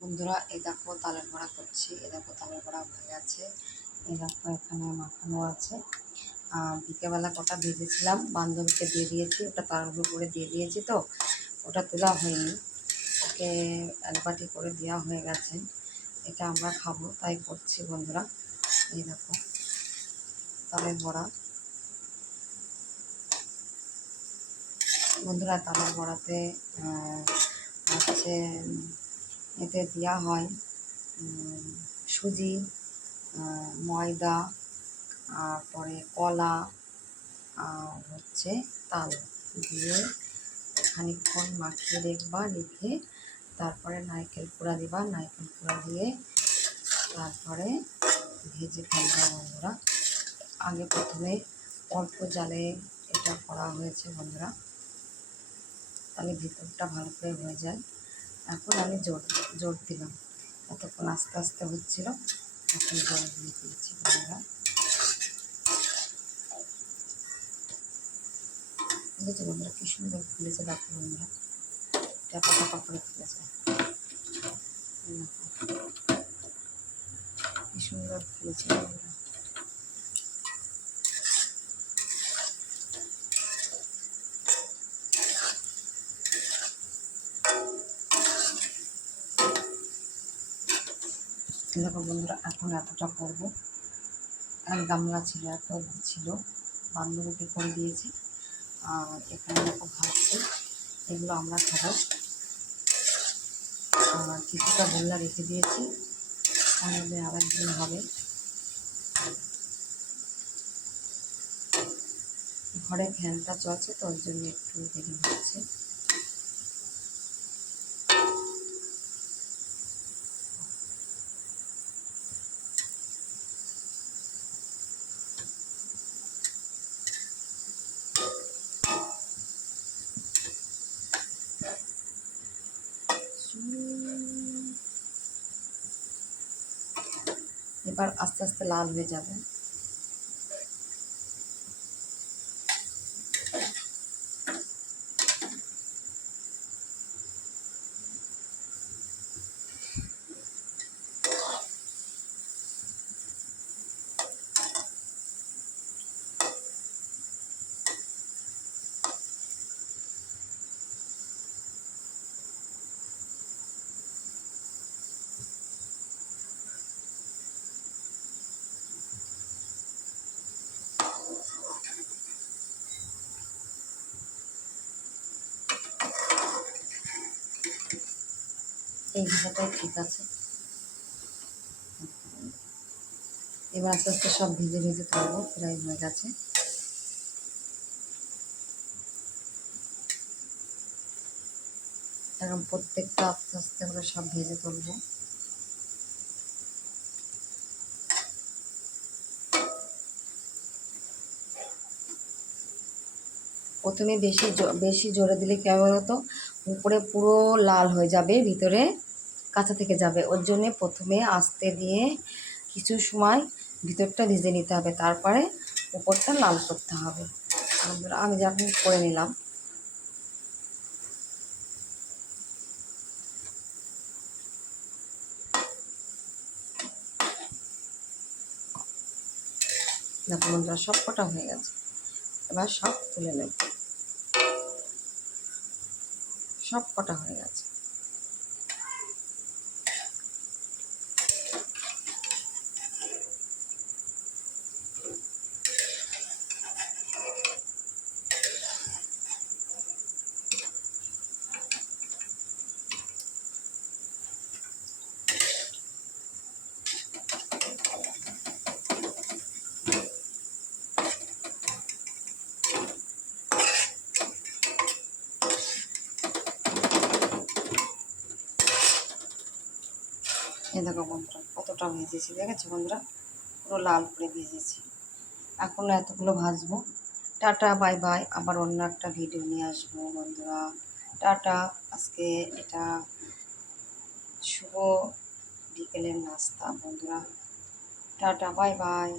বন্ধুরা, এই দেখো তালের বড়া করছি। এই দেখো তালের বড়া হয়ে গেছে। এই দেখো এখানে মাখানো আছে। বিকেলবেলা কটা ভেজেছিলাম, বান্ধবীকে দিয়ে দিয়েছি। ওটা তার উপরে দিয়ে দিয়েছি, তো ওটা তোলা হয়নি। ওকে এক বাটি করে দেওয়া হয়ে গেছে। এটা আমরা খাবো তাই করছি বন্ধুরা। এই দেখো তালের বড়া। বন্ধুরা, তালের বড়াতে হচ্ছে এতে দেওয়া হয় সুজি, ময়দা, তারপরে কলা আর হচ্ছে তাল দিয়ে খানিকক্ষণ মাখিয়ে রেখে তারপরে নারকেল কুড়া দিবা। নারকেল কুড়া দিয়ে তারপরে ভেজে ফেলবা বন্ধুরা। আগে প্রথমে অল্প জালে এটা করা হয়েছে বন্ধুরা, তাহলে ভিতরটা ভালো করে হয়ে যায়। এখন আমি জোর দিলাম। এতক্ষণ আস্তে আস্তে হচ্ছিল, এখন জোর দিয়ে দিয়েছি বন্ধুরা। বুঝেছি বন্ধুরা, কী সুন্দর ফুলেছে। দেখো বন্ধুরা, টাপা টাপা করে ফুলেছে। কি সুন্দর ফুলেছে বন্ধুরা। দেখো বন্ধুরা, এখন এতটা করবো। এক গামলা ছিল, এত ছিল, বান্ধবীকে করে দিয়েছি। আর এখানে দেখো ভাজছি, এগুলো আমরা খাবো। আর কিছুটা গোল্লা রেখে দিয়েছি, অন্যদিন আরেকদিন হবে। ঘরে ফ্যানটা চলছে, তো ওর জন্য একটু দেরি হচ্ছে। এবার আস্তে আস্তে লাল হয়ে যাবে। এই ভাষাটাই ঠিক আছে। এবার আস্তে আস্তে সব ভিজে ভিজে তুলবো, প্রায় হয়ে গেছে। এখন প্রত্যেকটা আস্তে আস্তে করে সব ভেজে তুলবো। প্রথমে বেশি জোরে দিলে কী হবে বলতো, উপরে পুরো লাল হয়ে যাবে, ভিতরে কাঁচা থেকে যাবে। ওর জন্যে প্রথমে আস্তে দিয়ে কিছু সময় ভিতরটা ভিজে নিতে হবে, তারপরে উপরটা লাল করতে হবে। আমি যখন করে নিলাম। দেখো বন্ধুরা, সব কটা হয়ে গেছে। এবার সব তুলে নেব। সব কটা হয়ে গেছে। এই দেখো বন্ধুরা, কতটা ভেজেছি, দেখেছো বন্ধুরা, পুরো লাল করে ভেজেছি। এখন এতগুলো ভাজবো। Tata, bye bye. আবার অন্য একটা ভিডিও নিয়ে আসবো বন্ধুরা। টাটা। আজকে এটা শুভ বিকেলের নাস্তা বন্ধুরা। Tata, bye bye.